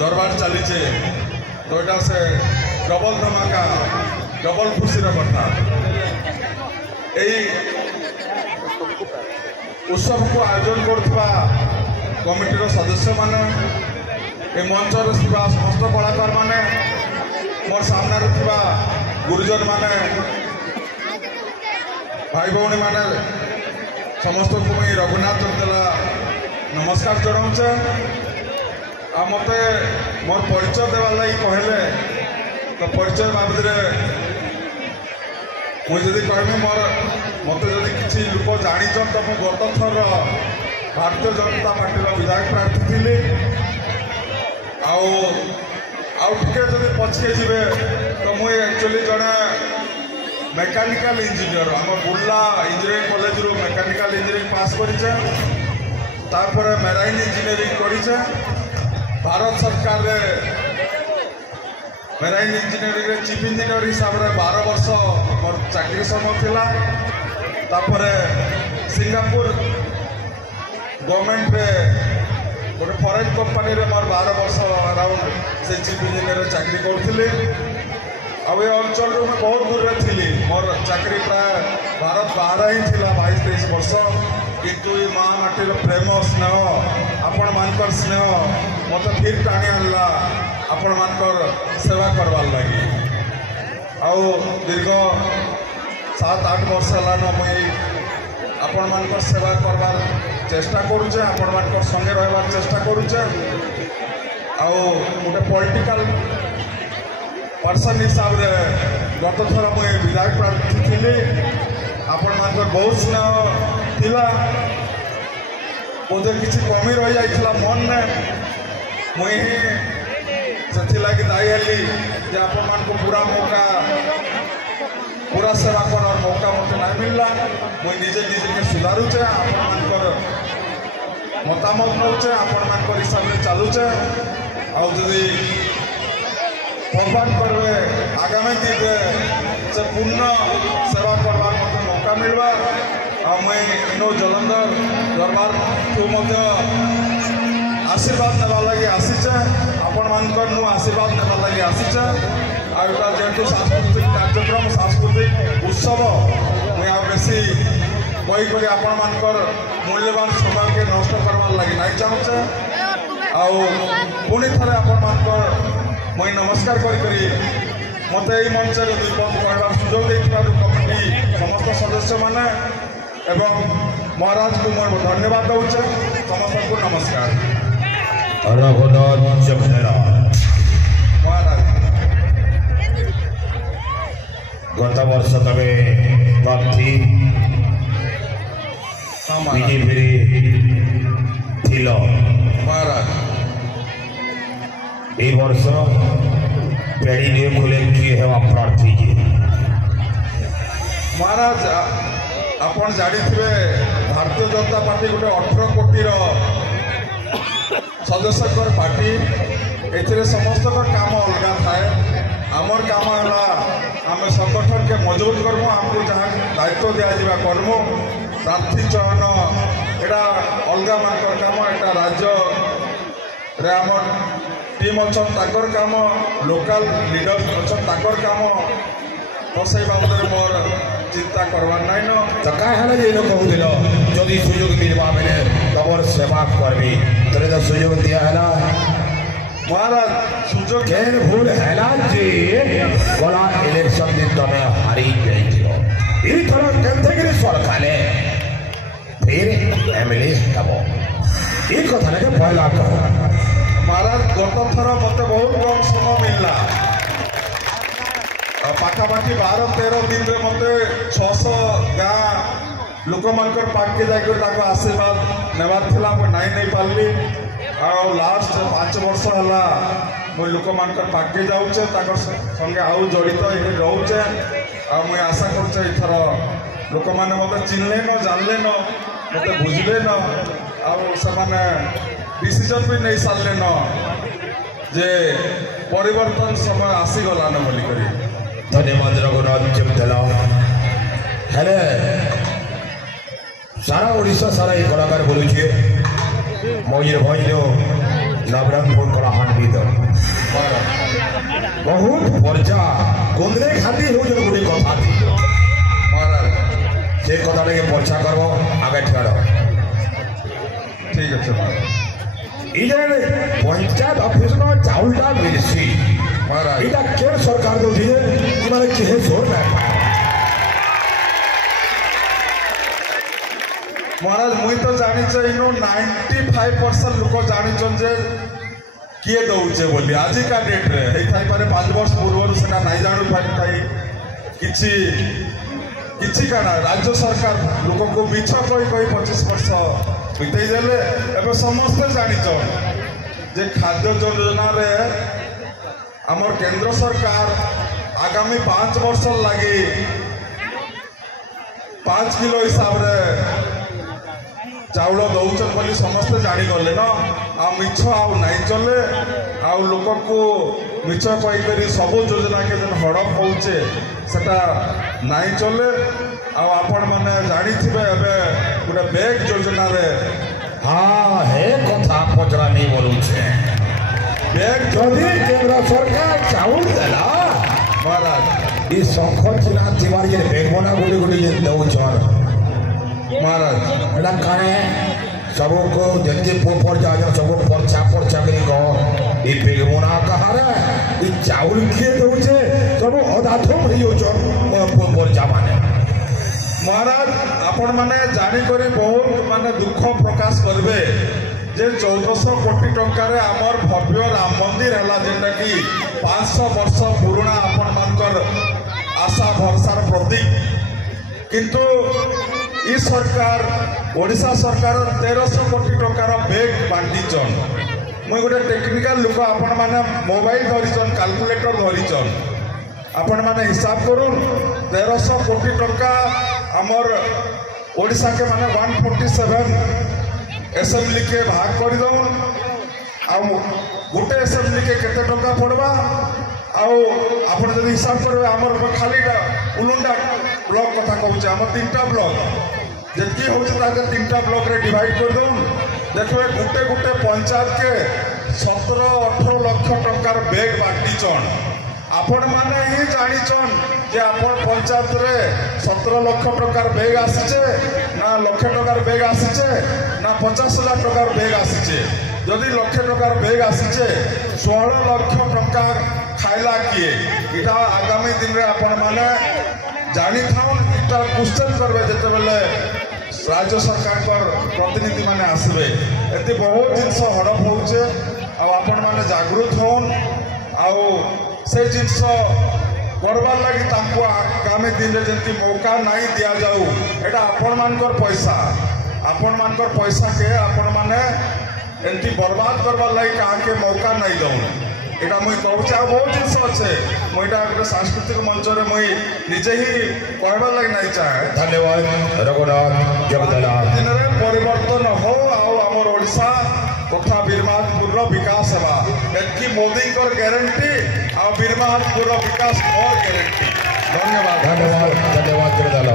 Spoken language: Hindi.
दरबार चली तो यहाँ से डबल धमाका डबल खुशी कथा यही उत्सव को आयोजन करथिबा कमिटीर सदस्य माने ए मंचर समस्त कलाकार माने मोर सामने थिबा गुरुजन माने भाई भौणी माने समस्त को मुझे रघुनाथ चंदेला नमस्कार जनाऊे आ मत मोर परिचय देवार लगी कहले तो परिचय बाबद मुझे कहमी मोर मत जदि किसी लोक जाच तो मुझे गत थर भारतीय जनता पार्टी विधायक प्रार्थी थी आउटे जब पछके जी तो मुझे एक्चुअली जड़े मेकानिकल इंजीनियर आम बुर्ला इंजीनियरिंग कॉलेज रू मेकानिकल इंजीनियरिंग पास कर मेराइन इंजीनियरिंग कर भारत सरकार मेराइन इंजीनियरिंग चीफ इंजीनियर हिसाब से 12 वर्ष मोर चाकरी समय थिला तापर सिंगापुर गवर्नमेंट गोटे फॉरेन कंपनी रे मोर 12 वर्ष अराउंड से चीफ इंजीनियर चाकरी करी अब ये अंचल में बहुत दूर थी मोर चाकरी प्राय भारत बाहर ही थी 22-23 वर्ष किंतु ये माँ माटीर प्रेम स्नेह आपण मानकर स्नेह मत फिर टाणी आनला आपण मानकर सेवा करवार लगी आउ दीर्घ 7-8 वर्ष है मुई आपण मानकर सेवा करवार चेष्टा करुचे आपण मानकर संगे रहबार चेष्टा करुचे आउ गोटे पॉलिटिकल पर्सन हिसाब से गत थर मुझे विधायक प्रार्थी थी आपण मानकर बहुत स्नेह थिला बोधे किसी कमी रही जाइला मन में मुई से लगी दायी हली जे आपण मान को पूरा मौका पूरा सेवा कर मौका मत नहीं मिलला मुई निजे निजे के सुधारुचे आपण मानकर मतामत नौचे आपण मानकर हिसाब से चलुचे आउ जदि भगवान करवे आगामी दिन से पूर्ण सेवा करवार मत मौका मिलवा आ मैं इनो जलंधर दरबार को आशीर्वाद नेवा लगी आसीचे आपण मानकर मु आशीर्वाद नेवा लगी आसीचे आटा जेहेतु सांस्कृतिक कार्यक्रम सांस्कृतिक उत्सव मुझे आ बेसी कहीकि आपण मानकर मूल्यवान समय के नष्ट करवार लगी नहीं चाहूचे पुणी थे आपण मानकर मुझे नमस्कार करी मत यही मंच में 2 पद कहवार सुजोग देथिबारु कमिटी समस्त सदस्य माने एवं महाराज को मैं धन्यवाद दूचे समस्त को नमस्कार रघुनाथ चंदेला महाराज गत वर्ष तबे प्रार्थी बीजेपी थिलो महाराज ए वर्ष पेड़ी ने खुले किए है प्रार्थी जी महाराज आपण जानी भारतीय जनता पार्टी गोटे 18 कोटी सदस्य पार्टी ए समस्त काम अलग थाए आमर काम है आम संगठन के मजबूत करमु आमको जहाँ दायित्व दिज्व करमु प्रार्थी चयन यहाँ अलग मान काम यहाँ राज्य रे आम टीम अच्छा ताकर काम लोकल लीडर अच्छा ताकर काम तो से बाबद मोर चिंता करवार नाइन तो कहे कहूल जदि सुजोग मिलवा बेले तमर सेवा करबी तेरे तो सुजोग दिया है महाराज सुजोग केन भूल है जी गला इलेक्शन दिन तुम हारी जाइए थर केन्द्रगिरी सरकार फिर एमएलए हम ये कथा के पहला कह महाराज गत थर मत बहुत कम समय मिलला पाखापाखि 12-13 दिन में मत 600 गाँ लोक मानकर पाके जाकर आशीर्वाद नेबार थिला नहीं पार्ली लास्ट 5 वर्ष है मुझे लोक मानकर पाके जाऊे संगे आउ जड़ित ये रोचे मुझे आशा करुचे एथर लोक मैंने मत चिन्हले न जानले न मत बुझले न आने डिसीजन भी नहीं सारे न जे परिवर्तन समय आसीगलान बोलिक धन्यवाद रघुनाथ चंदेला हेले सारा ओडिशा सारा ये कलाकार बोलुचे मयूरभंज नवरंगपुर कलाहांडित महाराज बहुत पर्चा गोंदरे खाती हो जो गोटे कथा थी महाराज से कथा के पर्चा करबो आगे ठेड़ ठीक अच्छे महाराज इधर पंचायत ऑफिस में चाउलटा मिलसी महाराज इटा केर सरकार दो दिए कि माने केहे जोर ना महाराज मुई तो जानी इनो 95% लोक जानी जे किए दौचे बोली आजिका डेट रे हेई पारे 5 वर्ष पूर्व सेना नहीं जानू पाई किछि किछि काना राज्य सरकार लोक को मिछ कही 25 वर्ष बिताई देले एबे समस्त जानी जे खाद्य योजना रे हमर केंद्र सरकार आगामी 5 वर्ष लगी 5 किलो हिसाब रे चाउल दौचन बोली समस्ते जानीगले न आ मिछ आउ नाई चले आउ लोक को मिछ कहीकरी सब योजना के जन हड़प होचे सेटा नाई चले आपण माने जानी थिबे एबे गोटे बैग योजना रे हाँ हे कथा पचरा नहीं बोलू छे बैग जदि केंद्र सरकार चाउल देला महाराज ई शंख चिन्ह थिबार जे बेगबना गोटे गोटे जे दौचन महाराज एला काने सबो को जल्दी पोपर जा सबो पर्चा करी को ई बेगबना कहारे ई चाउल के दौचे सबो अदाथो भइयो छ पोपर जा माने महाराज आपण माने जानी करी बहुत माने दुख प्रकाश करबे जे 1400 कोटी टंका रे हमर भव्य राम मंदिर हला जेटा कि 500 वर्ष पुराना आपण मानकर आशा भरसार प्रतीक किंतु ई सरकार ओडिशा सरकार 1300 कोटी टंकार बैग बांटीचन मुई गोटे टेक्निकल लोक आपण माने मोबाइल धरिचन कैलकुलेटर धरिचन आपण माने हिसाब करूँ 1300 कोटी टंका हमर ओडिशा के माने 147 असेंबली के भाग कर दौन गोटे असेंबली के केते टंका पड़वा आपण जब हिसाब करेंगे आमर खाली उलुंडा ब्लॉक कथा कहूँ आम 3टा ब्लॉक जितकी हूँ 3टा ब्लॉक रे डिवाइड कर दौन देखिए गोटे गोटे पंचायत के 17-18 लाख टंकार बैग बांटीचन आपण माने ही जानीचन जे आपण पंचायत रे 17 लाख टंकार बैग आसीचे ना लाख टंकार बैग आसीचे ना 50,000 टंकार बैग आसीचे जदि लाख टंकार बैग आसीचे 16 लाख टंका खाइला किए इटा आगामी दिन रे आपण माने जानी थाउन इटा क्वेश्चन करबे जते बेले राज्य सरकार प्रतिनिधि माने आसबे एते बहुत जिनस हड़प होचे आपण माने जागृत होन आउ से जिनस करवार लगी आगामी दिन में जमी मौका नहीं दि जाऊ एटा आपण मानकर पैसा के आपण माने एमती बर्बाद करवार लगी क्या के मौका नहीं दौन एटा मुई कहूँ बहुत जिनस अच्छे मुझे गोटे सांस्कृतिक मंच में मुई निजे ही कहबार लगी नहीं चाहे धन्यवाद रघुनाथ जगदला दिन में परिवर्तन हो आमर ओडिशा तथा बीरमानपुर विकास हेबा एतकी मोदी ग्यारंटी आ बीरमानपुर विकास और ग्यारंटी धन्यवाद धन्यवाद जगदला।